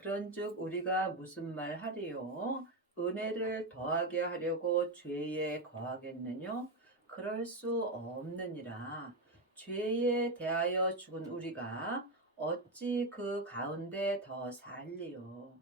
그런즉 우리가 무슨 말 하리요? 은혜를 더하게 하려고 죄에 거하겠느뇨? 그럴 수 없느니라. 죄에 대하여 죽은 우리가 어찌 그 가운데 더 살리요?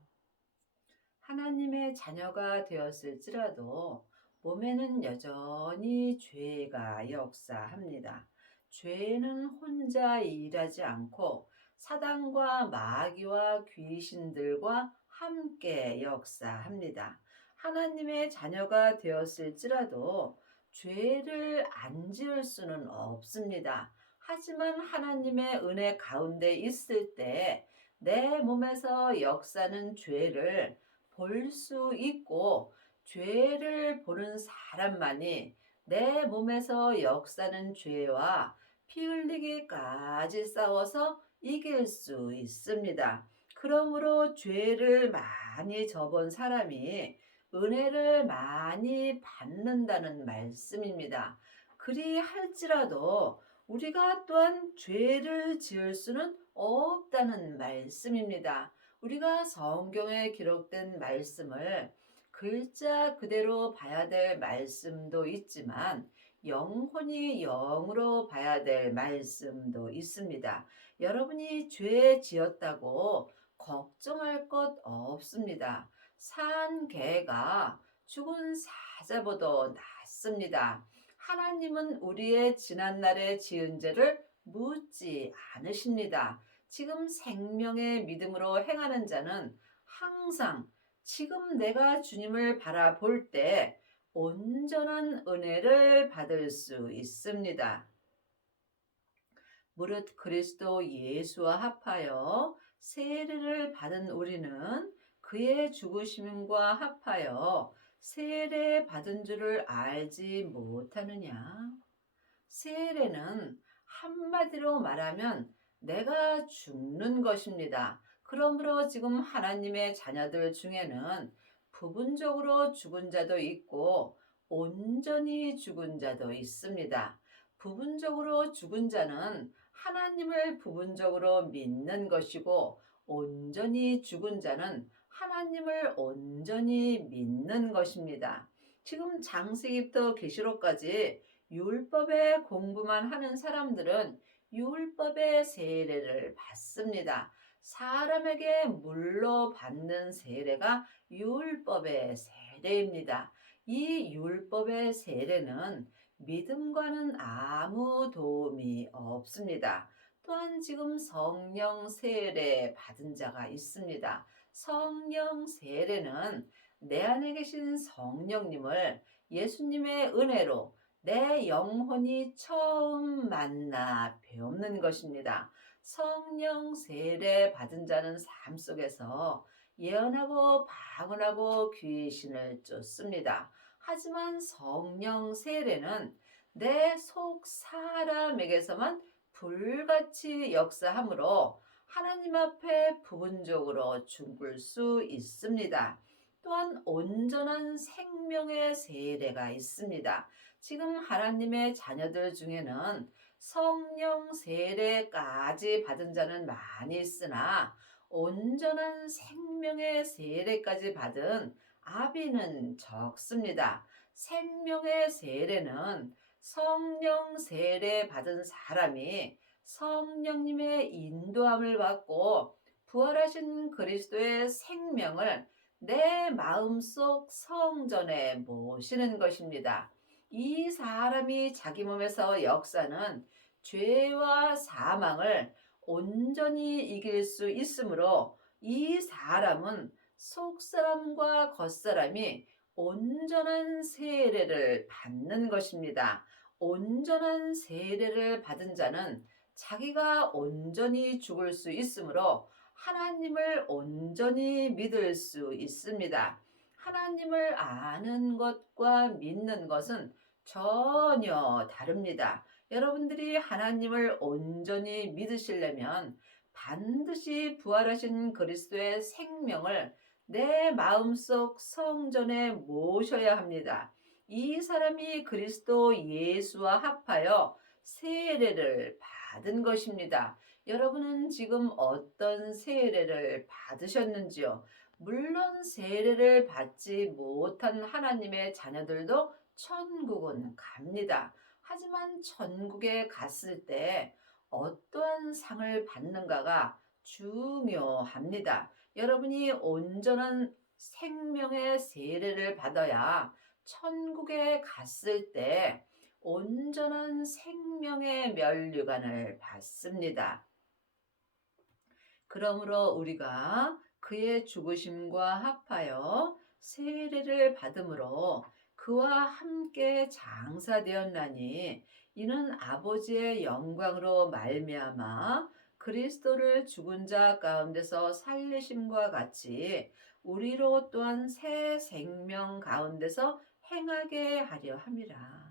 하나님의 자녀가 되었을지라도 몸에는 여전히 죄가 역사합니다. 죄는 혼자 일하지 않고 사단과 마귀와 귀신들과 함께 역사합니다. 하나님의 자녀가 되었을지라도 죄를 안 지을 수는 없습니다. 하지만 하나님의 은혜 가운데 있을 때 내 몸에서 역사는 죄를 볼 수 있고, 죄를 보는 사람만이 내 몸에서 역사는 죄와 피 흘리기까지 싸워서 이길 수 있습니다. 그러므로 죄를 많이 저본 사람이 은혜를 많이 받는다는 말씀입니다. 그리할지라도 우리가 또한 죄를 지을 수는 없다는 말씀입니다. 우리가 성경에 기록된 말씀을 글자 그대로 봐야 될 말씀도 있지만 영혼이 영으로 봐야 될 말씀도 있습니다. 여러분이 죄 지었다고 걱정할 것 없습니다. 산 개가 죽은 사자보다 낫습니다. 하나님은 우리의 지난날에 지은 죄를 묻지 않으십니다. 지금 생명의 믿음으로 행하는 자는 항상 지금 내가 주님을 바라볼 때 온전한 은혜를 받을 수 있습니다. 무릇 그리스도 예수와 합하여 세례를 받은 우리는 그의 죽으심과 합하여 세례 받은 줄을 알지 못하느냐? 세례는 한마디로 말하면 내가 죽는 것입니다. 그러므로 지금 하나님의 자녀들 중에는 부분적으로 죽은 자도 있고 온전히 죽은 자도 있습니다. 부분적으로 죽은 자는 하나님을 부분적으로 믿는 것이고, 온전히 죽은 자는 하나님을 온전히 믿는 것입니다. 지금 장세기부터 계시록까지 율법의 공부만 하는 사람들은 율법의 세례를 받습니다. 사람에게 물로 받는 세례가 율법의 세례입니다. 이 율법의 세례는 믿음과는 아무 도움이 없습니다. 또한 지금 성령 세례 받은 자가 있습니다. 성령 세례는 내 안에 계신 성령님을 예수님의 은혜로 내 영혼이 처음 만나 배우는 것입니다. 성령 세례 받은 자는 삶 속에서 예언하고 방언하고 귀신을 쫓습니다. 하지만 성령 세례는 내 속 사람에게서만 불같이 역사하므로 하나님 앞에 부분적으로 죽을 수 있습니다. 또한 온전한 생명의 세례가 있습니다. 지금 하나님의 자녀들 중에는 성령 세례까지 받은 자는 많이 있으나 온전한 생명의 세례까지 받은 아비는 적습니다. 생명의 세례는 성령 세례 받은 사람이 성령님의 인도함을 받고 부활하신 그리스도의 생명을 내 마음속 성전에 모시는 것입니다. 이 사람이 자기 몸에서 역사는 죄와 사망을 온전히 이길 수 있으므로 이 사람은 속사람과 겉사람이 온전한 세례를 받는 것입니다. 온전한 세례를 받은 자는 자기가 온전히 죽을 수 있으므로 하나님을 온전히 믿을 수 있습니다. 하나님을 아는 것과 믿는 것은 전혀 다릅니다. 여러분들이 하나님을 온전히 믿으시려면 반드시 부활하신 그리스도의 생명을 내 마음속 성전에 모셔야 합니다. 이 사람이 그리스도 예수와 합하여 세례를 받은 것입니다. 여러분은 지금 어떤 세례를 받으셨는지요? 물론 세례를 받지 못한 하나님의 자녀들도 천국은 갑니다. 하지만 천국에 갔을 때 어떠한 상을 받는가가 중요합니다. 여러분이 온전한 생명의 세례를 받아야 천국에 갔을 때 온전한 생명의 면류관을 받습니다. 그러므로 우리가 그의 죽으심과 합하여 세례를 받음으로 그와 함께 장사되었나니 이는 아버지의 영광으로 말미암아 그리스도를 죽은 자 가운데서 살리심과 같이 우리로 또한 새 생명 가운데서 행하게 하려 함이라.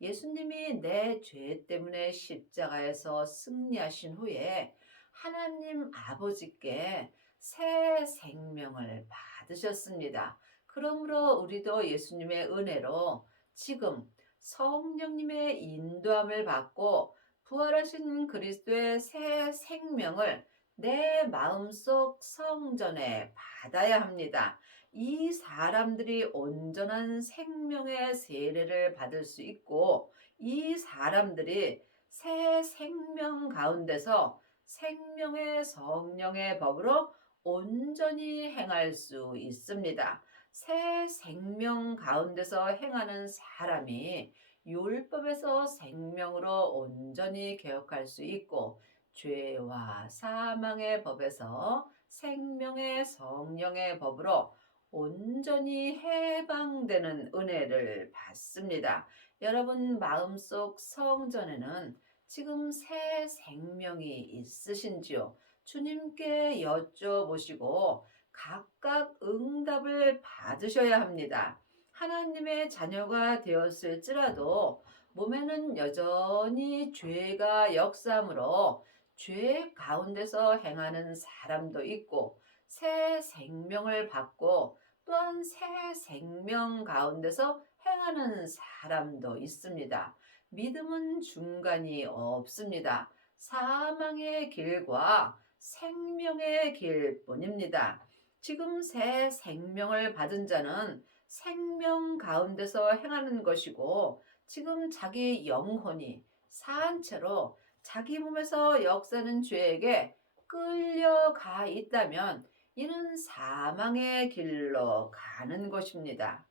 예수님이 내 죄 때문에 십자가에서 승리하신 후에 하나님 아버지께 새 생명을 받으셨습니다. 그러므로 우리도 예수님의 은혜로 지금 성령님의 인도함을 받고 부활하신 그리스도의 새 생명을 내 마음속 성전에 받아야 합니다. 이 사람들이 온전한 생명의 세례를 받을 수 있고 이 사람들이 새 생명 가운데서 생명의 성령의 법으로 온전히 행할 수 있습니다. 새 생명 가운데서 행하는 사람이 율법에서 생명으로 온전히 개혁할 수 있고 죄와 사망의 법에서 생명의 성령의 법으로 온전히 해방되는 은혜를 받습니다. 여러분 마음속 성전에는 지금 새 생명이 있으신지요? 주님께 여쭤보시고 각각 응답을 받으셔야 합니다. 하나님의 자녀가 되었을지라도 몸에는 여전히 죄가 역사함으로 죄 가운데서 행하는 사람도 있고 새 생명을 받고 또한 새 생명 가운데서 행하는 사람도 있습니다. 믿음은 중간이 없습니다. 사망의 길과 생명의 길뿐입니다. 지금 새 생명을 받은 자는 생명 가운데서 행하는 것이고 지금 자기 영혼이 사한 채로 자기 몸에서 역사는 죄에게 끌려가 있다면 이는 사망의 길로 가는 것입니다.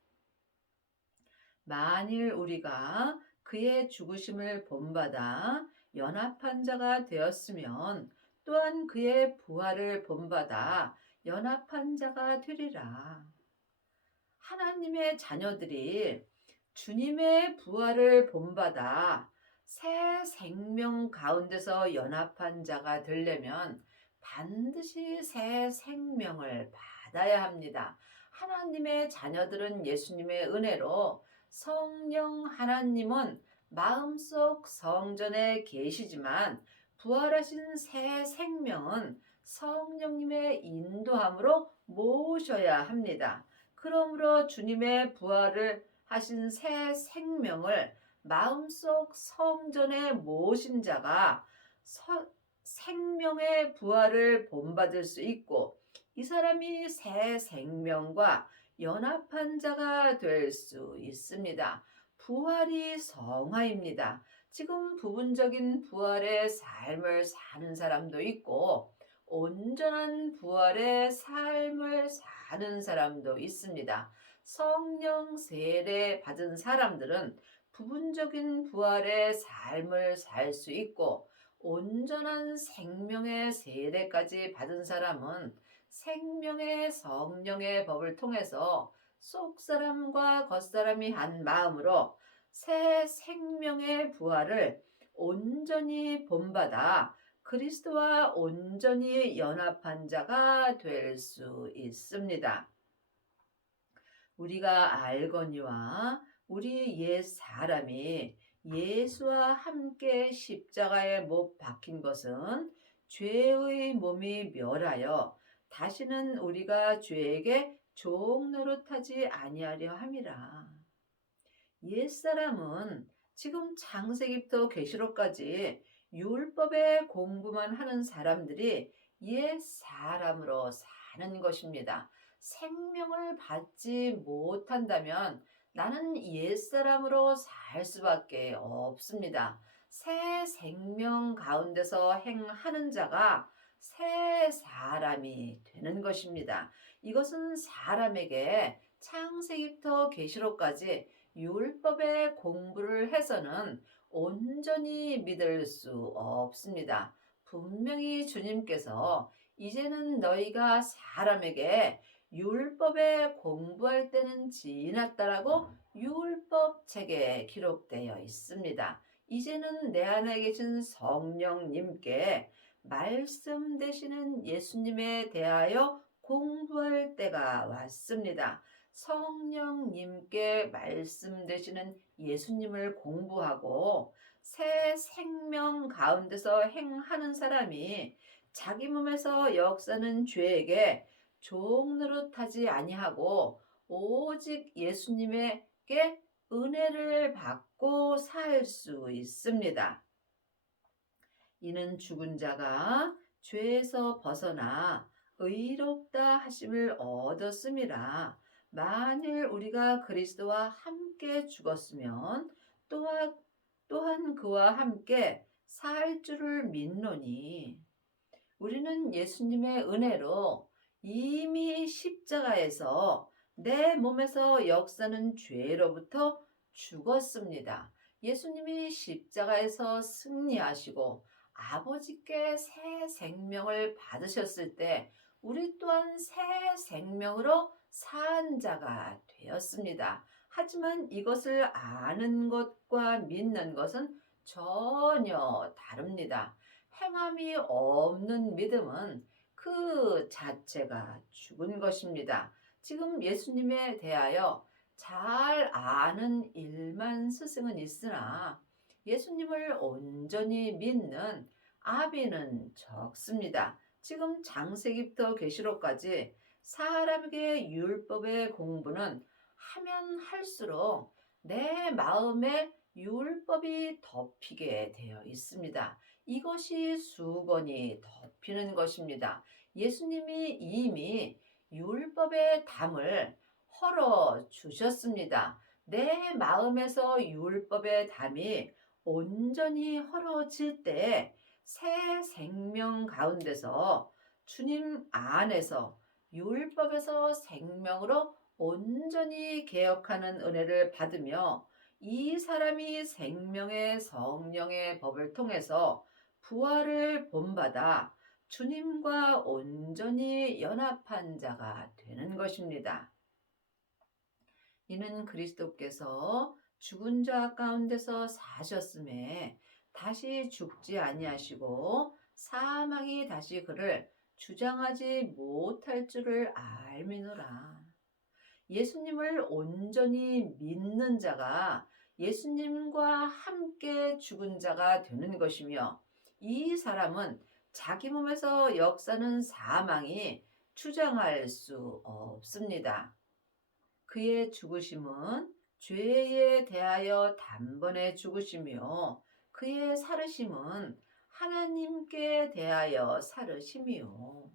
만일 우리가 그의 죽으심을 본받아 연합한 자가 되었으면 또한 그의 부활을 본받아 연합한 자가 되리라. 하나님의 자녀들이 주님의 부활을 본받아 새 생명 가운데서 연합한 자가 되려면 반드시 새 생명을 받아야 합니다. 하나님의 자녀들은 예수님의 은혜로 성령 하나님은 마음속 성전에 계시지만 부활하신 새 생명은 성령님의 인도함으로 모셔야 합니다. 그러므로 주님의 부활을 하신 새 생명을 마음속 성전에 모신 자가 생명의 부활을 본받을 수 있고 이 사람이 새 생명과 연합한 자가 될 수 있습니다. 부활이 성화입니다. 지금 부분적인 부활의 삶을 사는 사람도 있고 온전한 부활의 삶을 사는 사람도 있습니다. 성령 세례 받은 사람들은 부분적인 부활의 삶을 살 수 있고 온전한 생명의 세례까지 받은 사람은 생명의 성령의 법을 통해서 속사람과 겉사람이 한 마음으로 새 생명의 부활을 온전히 본받아 그리스도와 온전히 연합한 자가 될 수 있습니다. 우리가 알거니와 우리 옛 사람이 예수와 함께 십자가에 못 박힌 것은 죄의 몸이 멸하여 다시는 우리가 죄에게 종노릇하지 아니하려 함이라. 옛사람은 지금 창세기부터 계시록까지 율법의 공부만 하는 사람들이 옛 사람으로 사는 것입니다. 생명을 받지 못한다면 나는 옛 사람으로 살 수밖에 없습니다. 새 생명 가운데서 행하는 자가 새 사람이 되는 것입니다. 이것은 사람에게 창세기부터 계시록까지 율법의 공부를 해서는 온전히 믿을 수 없습니다. 분명히 주님께서 이제는 너희가 사람에게 율법에 공부할 때는 지났다라고 율법책에 기록되어 있습니다. 이제는 내 안에 계신 성령님께 말씀 되시는 예수님에 대하여 공부할 때가 왔습니다. 성령님께 말씀 되시는 예수님을 공부하고 새 생명 가운데서 행하는 사람이 자기 몸에서 역사는 죄에게 종노릇하지 아니하고 오직 예수님에게 은혜를 받고 살 수 있습니다. 이는 죽은 자가 죄에서 벗어나 의롭다 하심을 얻었음이라. 만일 우리가 그리스도와 함께 죽었으면 또한 그와 함께 살 줄을 믿노니 우리는 예수님의 은혜로 이미 십자가에서 내 몸에서 역사는 죄로부터 죽었습니다. 예수님이 십자가에서 승리하시고 아버지께 새 생명을 받으셨을 때 우리 또한 새 생명으로 산 자가 되었습니다. 하지만 이것을 아는 것과 믿는 것은 전혀 다릅니다. 행함이 없는 믿음은 그 자체가 죽은 것입니다. 지금 예수님에 대하여 잘 아는 일만 스승은 있으나 예수님을 온전히 믿는 아비는 적습니다. 지금 창세기부터 계시록까지 사람에게 율법의 공부는 하면 할수록 내 마음에 율법이 덮이게 되어 있습니다. 이것이 수건이 덮이는 것입니다. 예수님이 이미 율법의 담을 헐어 주셨습니다. 내 마음에서 율법의 담이 온전히 헐어질 때 새 생명 가운데서 주님 안에서 율법에서 생명으로 온전히 개혁하는 은혜를 받으며 이 사람이 생명의 성령의 법을 통해서 부활을 본받아 주님과 온전히 연합한 자가 되는 것입니다. 이는 그리스도께서 죽은 자 가운데서 사셨음에 다시 죽지 아니하시고 사망이 다시 그를 주장하지 못할 줄을 알미노라. 예수님을 온전히 믿는 자가 예수님과 함께 죽은 자가 되는 것이며 이 사람은 자기 몸에서 역사는 사망이 주장할 수 없습니다. 그의 죽으심은 죄에 대하여 단번에 죽으시며 그의 살으심은 하나님께 대하여 살으심이요.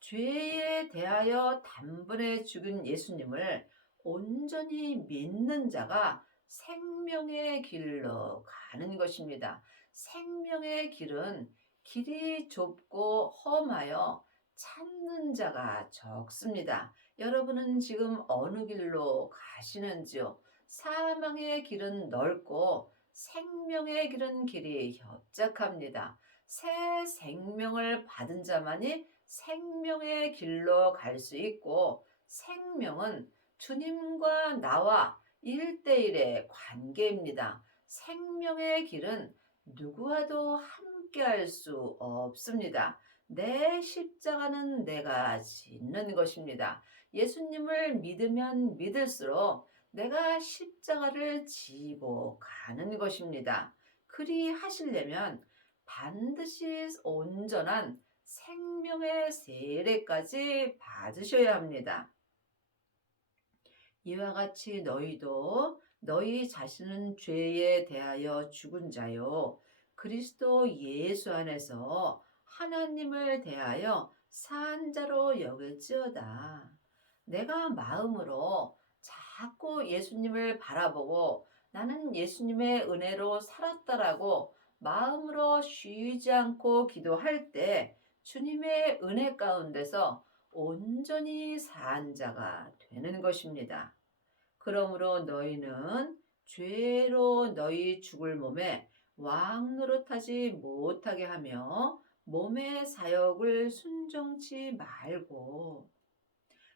죄에 대하여 단번에 죽은 예수님을 온전히 믿는 자가 생명의 길로 가는 것입니다. 생명의 길은 길이 좁고 험하여 찾는 자가 적습니다. 여러분은 지금 어느 길로 가시는지요? 사망의 길은 넓고 생명의 길이 협착합니다. 새 생명을 받은 자만이 생명의 길로 갈 수 있고 생명은 주님과 나와 1대1의 관계입니다. 생명의 길은 누구와도 함께할 수 없습니다. 내 십자가는 내가 짓는 것입니다. 예수님을 믿으면 믿을수록 내가 십자가를 지고 가는 것입니다. 그리 하시려면 반드시 온전한 생명의 세례까지 받으셔야 합니다. 이와 같이 너희도 너희 자신은 죄에 대하여 죽은 자요 그리스도 예수 안에서 하나님을 대하여 산 자로 여길지어다. 내가 마음으로 자꾸 예수님을 바라보고 나는 예수님의 은혜로 살았다라고 마음으로 쉬지 않고 기도할 때 주님의 은혜 가운데서 온전히 산 자가 되는 것입니다. 그러므로 너희는 죄로 너희 죽을 몸에 왕 노릇하지 못하게 하며 몸의 사역을 순종치 말고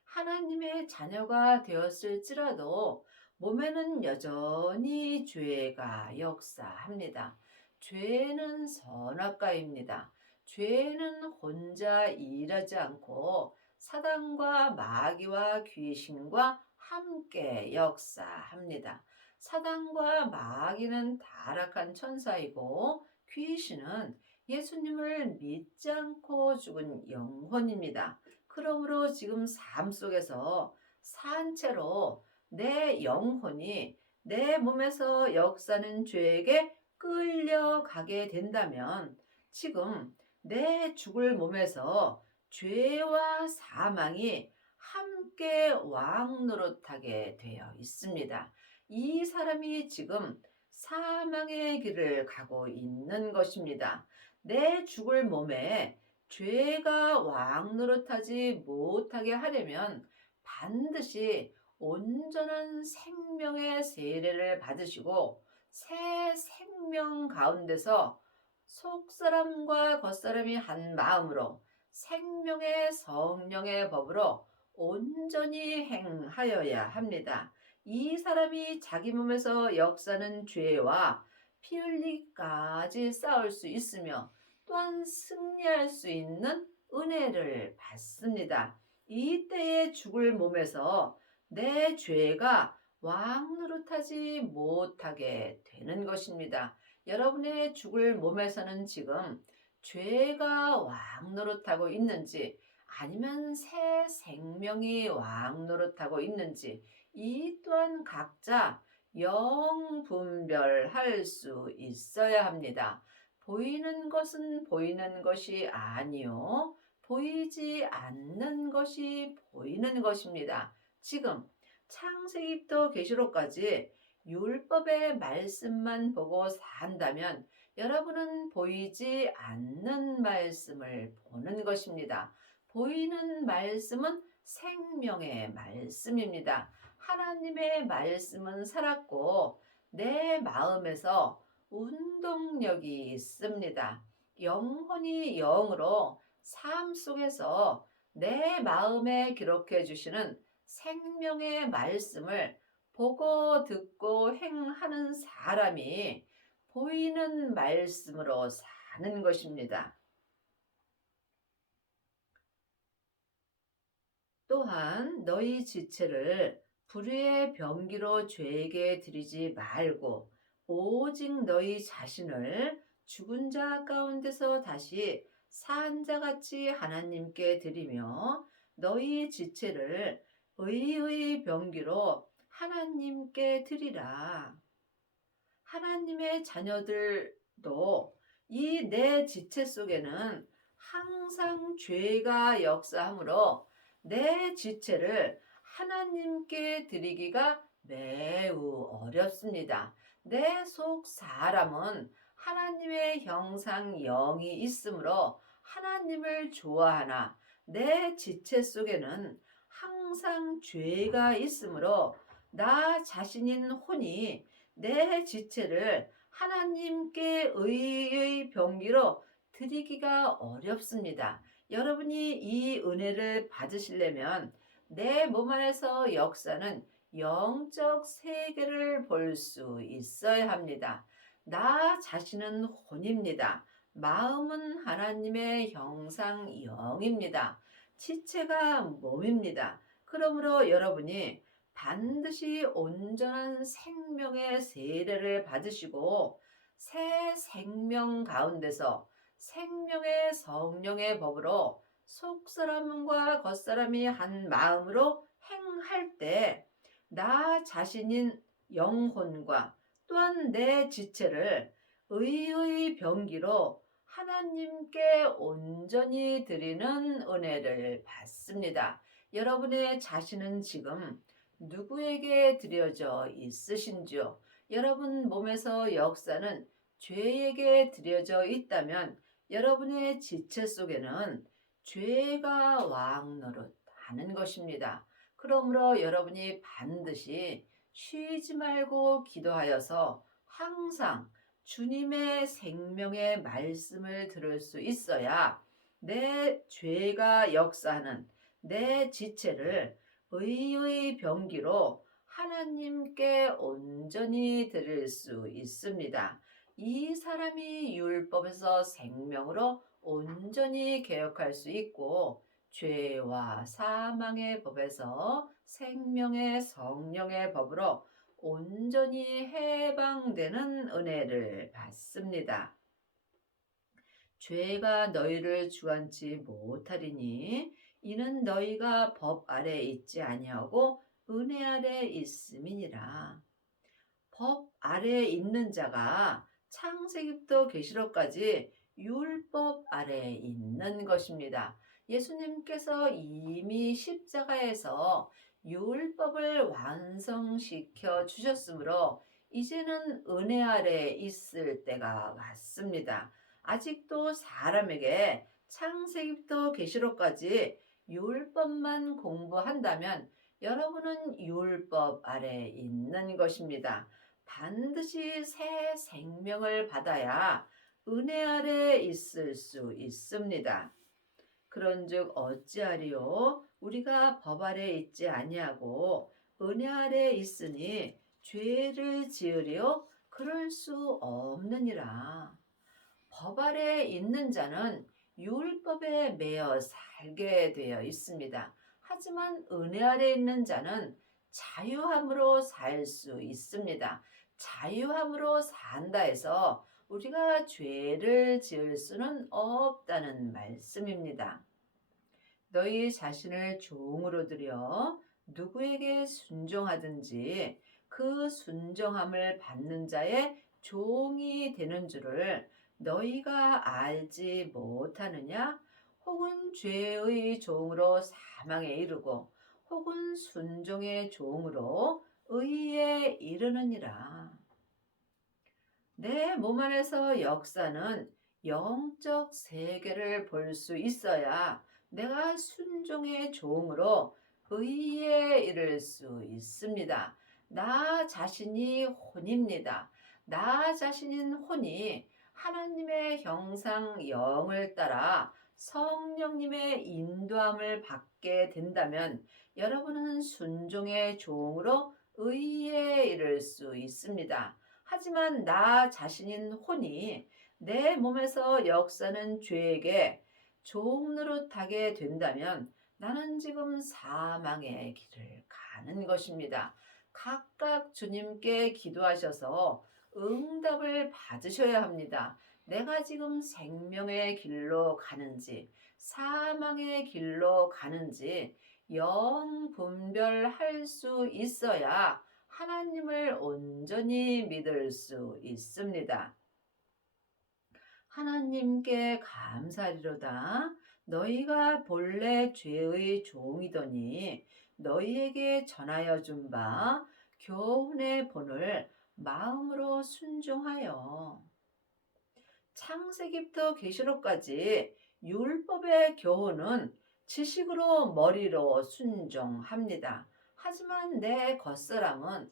하나님의 자녀가 되었을지라도 몸에는 여전히 죄가 역사합니다. 죄는 선악과입니다. 죄는 혼자 일하지 않고 사단과 마귀와 귀신과 함께 역사합니다. 사단과 마귀는 타락한 천사이고 귀신은 예수님을 믿지 않고 죽은 영혼입니다. 그러므로 지금 삶 속에서 산 채로 내 영혼이 내 몸에서 역사는 죄에게 끌려가게 된다면 지금 내 죽을 몸에서 죄와 사망이 함께 왕 노릇하게 되어 있습니다. 이 사람이 지금 사망의 길을 가고 있는 것입니다. 내 죽을 몸에 죄가 왕 노릇하지 못하게 하려면 반드시 온전한 생명의 세례를 받으시고 새 생명 가운데서 속사람과 겉사람이 한 마음으로 생명의 성령의 법으로 온전히 행하여야 합니다. 이 사람이 자기 몸에서 역사는 죄와 피 흘리기까지 싸울 수 있으며 또한 승리할 수 있는 은혜를 받습니다. 이때에 죽을 몸에서 내 죄가 왕 노릇하지 못하게 되는 것입니다. 여러분의 죽을 몸에서는 지금 죄가 왕 노릇하고 있는지 아니면 새 생명이 왕 노릇하고 있는지 이 또한 각자 영 분별할 수 있어야 합니다. 보이는 것은 보이는 것이 아니요 보이지 않는 것이 보이는 것입니다. 지금 창세기부터 계시록까지 율법의 말씀만 보고 산다면 여러분은 보이지 않는 말씀을 보는 것입니다. 보이는 말씀은 생명의 말씀입니다. 하나님의 말씀은 살았고 내 마음에서 운동력이 있습니다. 영혼이 영으로 삶 속에서 내 마음에 기록해 주시는 생명의 말씀을 보고 듣고 행하는 사람이 보이는 말씀으로 사는 것입니다. 또한 너희 지체를 불의의 병기로 죄에게 드리지 말고 오직 너희 자신을 죽은 자 가운데서 다시 산 자같이 하나님께 드리며 너희 지체를 의의 병기로 하나님께 드리라. 하나님의 자녀들도 이 내 지체 속에는 항상 죄가 역사하므로 내 지체를 하나님께 드리기가 매우 어렵습니다. 내 속 사람은 하나님의 형상 영이 있으므로 하나님을 좋아하나 내 지체 속에는 항상 죄가 있으므로 나 자신인 혼이 내 지체를 하나님께 의의 병기로 드리기가 어렵습니다. 여러분이 이 은혜를 받으시려면 내 몸 안에서 역사는 영적 세계를 볼 수 있어야 합니다. 나 자신은 혼입니다. 마음은 하나님의 형상 영입니다. 지체가 몸입니다. 그러므로 여러분이 반드시 온전한 생명의 세례를 받으시고 새 생명 가운데서 생명의 성령의 법으로 속사람과 겉사람이 한 마음으로 행할 때 나 자신인 영혼과 또한 내 지체를 의의 병기로 하나님께 온전히 드리는 은혜를 받습니다. 여러분의 자신은 지금 누구에게 드려져 있으신지요? 여러분 몸에서 역사는 죄에게 드려져 있다면 여러분의 지체 속에는 죄가 왕노릇하는 것입니다. 그러므로 여러분이 반드시 쉬지 말고 기도하여서 항상 주님의 생명의 말씀을 들을 수 있어야 내 죄가 역사하는 내 지체를 의의 병기로 하나님께 온전히 드릴 수 있습니다. 이 사람이 율법에서 생명으로 온전히 개혁할 수 있고 죄와 사망의 법에서 생명의 성령의 법으로 온전히 해방되는 은혜를 받습니다. 죄가 너희를 주관치 못하리니 이는 너희가 법 아래 있지 아니하고 은혜 아래 있음이니라. 법 아래 있는 자가 창세기부터 계시록까지 율법 아래 있는 것입니다. 예수님께서 이미 십자가에서 율법을 완성시켜 주셨으므로 이제는 은혜 아래 있을 때가 왔습니다. 아직도 사람에게 창세기부터 계시록까지 율법만 공부한다면 여러분은 율법 아래 있는 것입니다. 반드시 새 생명을 받아야 은혜 아래 있을 수 있습니다. 그런즉 어찌하리요? 우리가 법 아래 있지 아니하고 은혜 아래 있으니 죄를 지으리요? 그럴 수 없느니라. 법 아래 있는 자는 율법에 매여 살게 되어 있습니다. 하지만 은혜 아래 있는 자는 자유함으로 살 수 있습니다. 자유함으로 산다 해서 우리가 죄를 지을 수는 없다는 말씀입니다. 너희 자신을 종으로 들여 누구에게 순종하든지 그 순종함을 받는 자의 종이 되는 줄을 너희가 알지 못하느냐? 혹은 죄의 종으로 사망에 이르고 혹은 순종의 종으로 의에 이르느니라. 내 몸 안에서 역사는 영적 세계를 볼 수 있어야 내가 순종의 종으로 의에 이를 수 있습니다. 나 자신이 혼입니다. 나 자신인 혼이 하나님의 형상 영을 따라 성령님의 인도함을 받게 된다면 여러분은 순종의 종으로 의에 이를 수 있습니다. 하지만 나 자신인 혼이 내 몸에서 역사는 죄에게 종노릇하게 된다면 나는 지금 사망의 길을 가는 것입니다. 각각 주님께 기도하셔서 응답을 받으셔야 합니다. 내가 지금 생명의 길로 가는지 사망의 길로 가는지 영 분별할 수 있어야 하나님을 온전히 믿을 수 있습니다. 하나님께 감사리로다. 너희가 본래 죄의 종이더니 너희에게 전하여 준 바 교훈의 본을 마음으로 순종하여 창세기부터 계시록까지 율법의 교훈은 지식으로 머리로 순종합니다. 하지만 내 겉사람은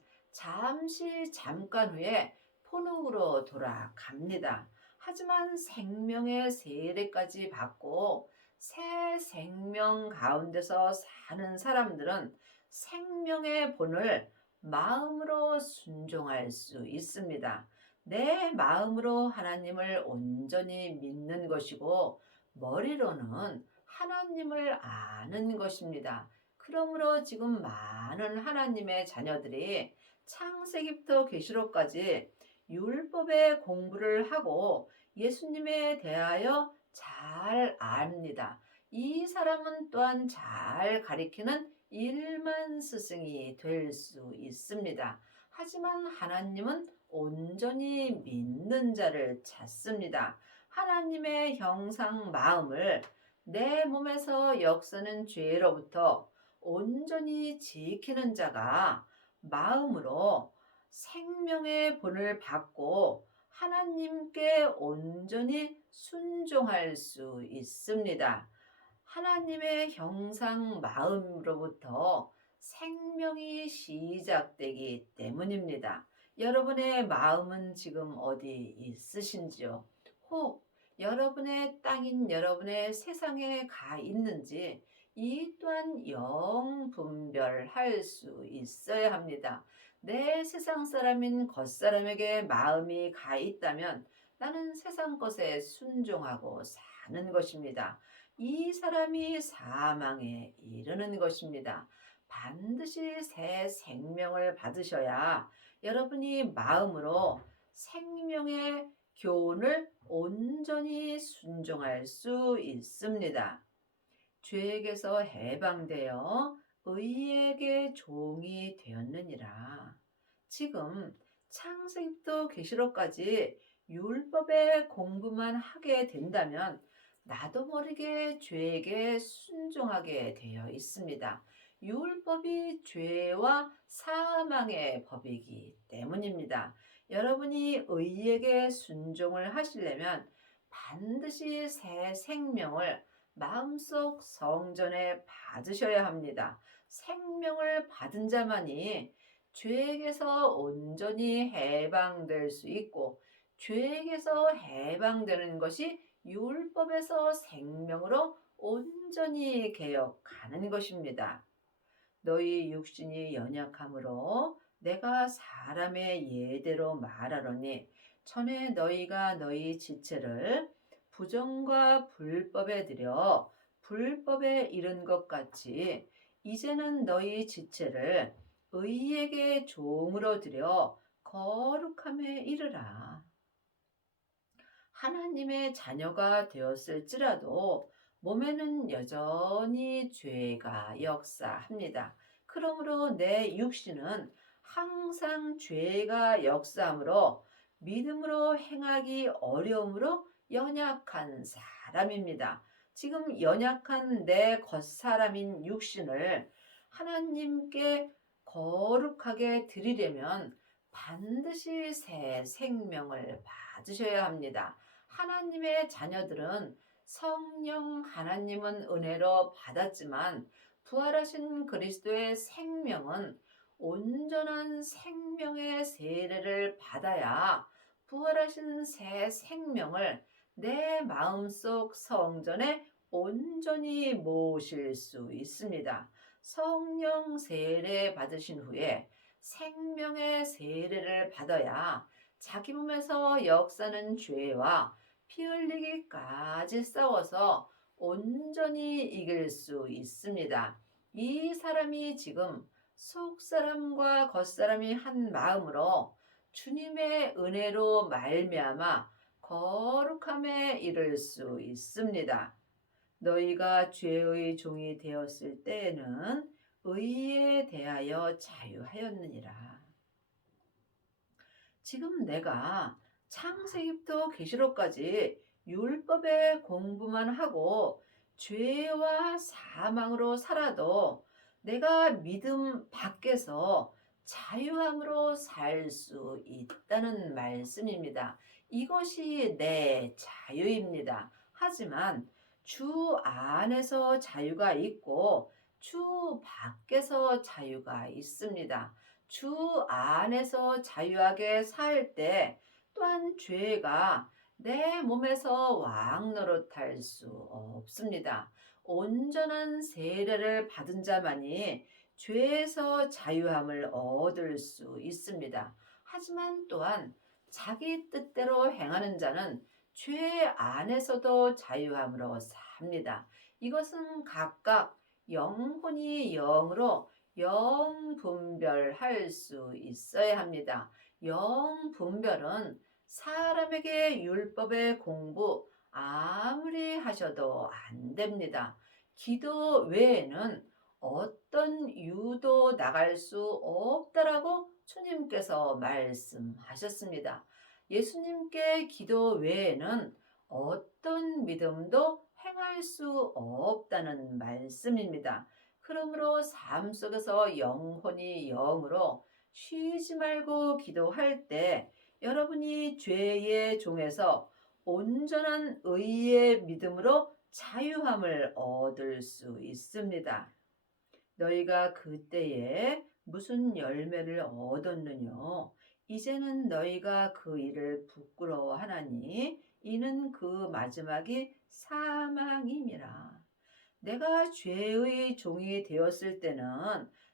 잠깐 후에 본흙으로 돌아갑니다. 하지만 생명의 세례까지 받고 새 생명 가운데서 사는 사람들은 생명의 본을 마음으로 순종할 수 있습니다. 내 마음으로 하나님을 온전히 믿는 것이고 머리로는 하나님을 아는 것입니다. 그러므로 지금 많은 하나님의 자녀들이 창세기부터 계시록까지 율법의 공부를 하고 예수님에 대하여 잘 압니다. 이 사람은 또한 잘 가리키는 일만 스승이 될 수 있습니다. 하지만 하나님은 온전히 믿는 자를 찾습니다. 하나님의 형상 마음을 내 몸에서 역사는 죄로부터 온전히 지키는 자가 마음으로 생명의 본을 받고 하나님께 온전히 순종할 수 있습니다. 하나님의 형상 마음으로부터 생명이 시작되기 때문입니다. 여러분의 마음은 지금 어디 있으신지요? 혹 여러분의 땅인 여러분의 세상에 가 있는지 이 또한 영 분별할 수 있어야 합니다. 내 세상 사람인 겉사람에게 마음이 가 있다면 나는 세상 것에 순종하고 사는 것입니다. 이 사람이 사망에 이르는 것입니다. 반드시 새 생명을 받으셔야 여러분이 마음으로 생명의 교훈을 온전히 순종할 수 있습니다. 죄에게서 해방되어 의에게 종이 되었느니라. 지금 창세기부터 계시록까지 율법의 공부만 하게 된다면 나도 모르게 죄에게 순종하게 되어 있습니다. 율법이 죄와 사망의 법이기 때문입니다. 여러분이 의에게 순종을 하시려면 반드시 새 생명을 마음속 성전에 받으셔야 합니다. 생명을 받은 자만이 죄에게서 온전히 해방될 수 있고 죄에게서 해방되는 것이 율법에서 생명으로 온전히 개혁하는 것입니다. 너희 육신이 연약함으로 내가 사람의 예대로 말하노니 전에 너희가 너희 지체를 부정과 불법에 들여 불법에 이른 것 같이 이제는 너희 지체를 의에게 종으로 들여 거룩함에 이르라. 하나님의 자녀가 되었을지라도 몸에는 여전히 죄가 역사합니다. 그러므로 내 육신은 항상 죄가 역사하므로 믿음으로 행하기 어려움으로 연약한 사람입니다. 지금 연약한 내 겉사람인 육신을 하나님께 거룩하게 드리려면 반드시 새 생명을 받으셔야 합니다. 하나님의 자녀들은 성령 하나님은 은혜로 받았지만 부활하신 그리스도의 생명은 온전한 생명의 세례를 받아야 부활하신 새 생명을 내 마음속 성전에 온전히 모실 수 있습니다. 성령 세례 받으신 후에 생명의 세례를 받아야 자기 몸에서 역사는 죄와 피 흘리기까지 싸워서 온전히 이길 수 있습니다. 이 사람이 지금 속사람과 겉사람이 한 마음으로 주님의 은혜로 말미암아 거룩함에 이를 수 있습니다. 너희가 죄의 종이 되었을 때에는 의에 대하여 자유하였느니라. 지금 내가 창세기부터 계시록까지 율법의 공부만 하고 죄와 사망으로 살아도 내가 믿음 밖에서 자유함으로 살 수 있다는 말씀입니다. 이것이 내 자유입니다. 하지만 주 안에서 자유가 있고 주 밖에서 자유가 있습니다. 주 안에서 자유하게 살 때 또한 죄가 내 몸에서 왕노릇할 수 없습니다. 온전한 세례를 받은 자만이 죄에서 자유함을 얻을 수 있습니다. 하지만 또한 자기 뜻대로 행하는 자는 죄 안에서도 자유함으로 삽니다. 이것은 각각 영혼이 영으로 영 분별할 수 있어야 합니다. 영 분별은 사람에게 율법의 공부 아무리 하셔도 안 됩니다. 기도 외에는 어떤 유도 나갈 수 없다라고 주님께서 말씀하셨습니다. 예수님께 기도 외에는 어떤 믿음도 행할 수 없다는 말씀입니다. 그러므로 삶 속에서 영혼이 영으로 쉬지 말고 기도할 때 여러분이 죄의 종에서 온전한 의의 믿음으로 자유함을 얻을 수 있습니다. 너희가 그때에 무슨 열매를 얻었느냐? 이제는 너희가 그 일을 부끄러워하나니 이는 그 마지막이 사망임이라. 내가 죄의 종이 되었을 때는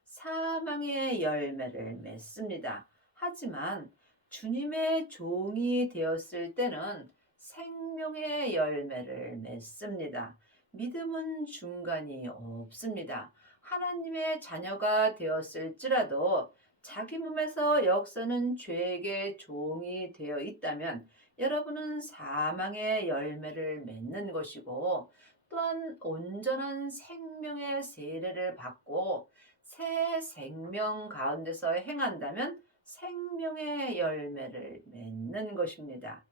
사망의 열매를 맺습니다. 하지만 주님의 종이 되었을 때는 생명의 열매를 맺습니다. 믿음은 중간이 없습니다. 하나님의 자녀가 되었을지라도 자기 몸에서 역사는 죄에게 종이 되어 있다면 여러분은 사망의 열매를 맺는 것이고 또한 온전한 생명의 세례를 받고 새 생명 가운데서 행한다면 생명의 열매를 맺는 것입니다.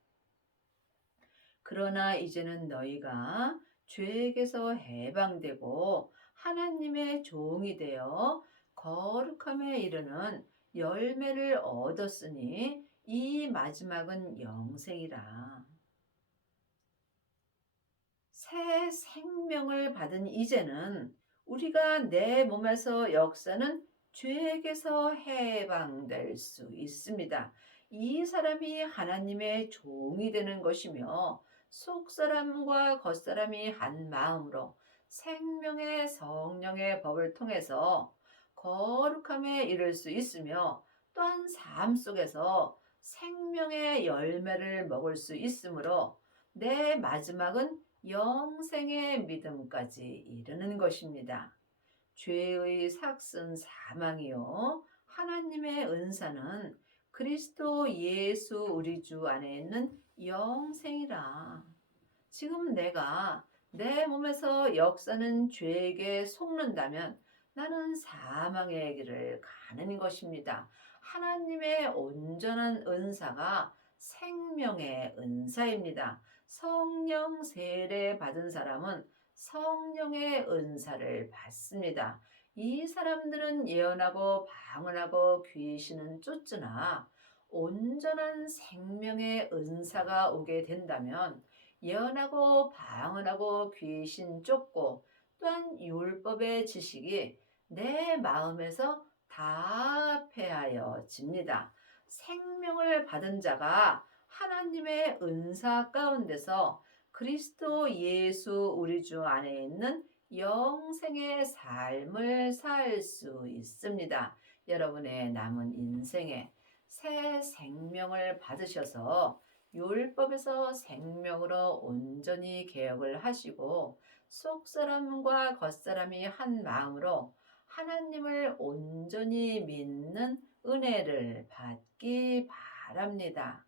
그러나 이제는 너희가 죄에게서 해방되고 하나님의 종이 되어 거룩함에 이르는 열매를 얻었으니 이 마지막은 영생이라. 새 생명을 받은 이제는 우리가 내 몸에서 역사는 죄에게서 해방될 수 있습니다. 이 사람이 하나님의 종이 되는 것이며 속사람과 겉사람이 한 마음으로 생명의 성령의 법을 통해서 거룩함에 이를 수 있으며 또한 삶 속에서 생명의 열매를 먹을 수 있으므로 내 마지막은 영생의 믿음까지 이르는 것입니다. 죄의 삭은 사망이요 하나님의 은사는 그리스도 예수 우리 주 안에 있는 영생이라. 지금 내가 내 몸에서 역사는 죄에게 속는다면 나는 사망의 길을 가는 것입니다. 하나님의 온전한 은사가 생명의 은사입니다. 성령 세례 받은 사람은 성령의 은사를 받습니다. 이 사람들은 예언하고 방언하고 귀신은 쫓으나 온전한 생명의 은사가 오게 된다면 예언하고 방언하고 귀신 쫓고 또한 율법의 지식이 내 마음에서 다 패하여집니다. 생명을 받은 자가 하나님의 은사 가운데서 그리스도 예수 우리 주 안에 있는 영생의 삶을 살 수 있습니다. 여러분의 남은 인생에 새 생명을 받으셔서 율법에서 생명으로 온전히 개혁을 하시고 속사람과 겉사람이 한 마음으로 하나님을 온전히 믿는 은혜를 받기 바랍니다.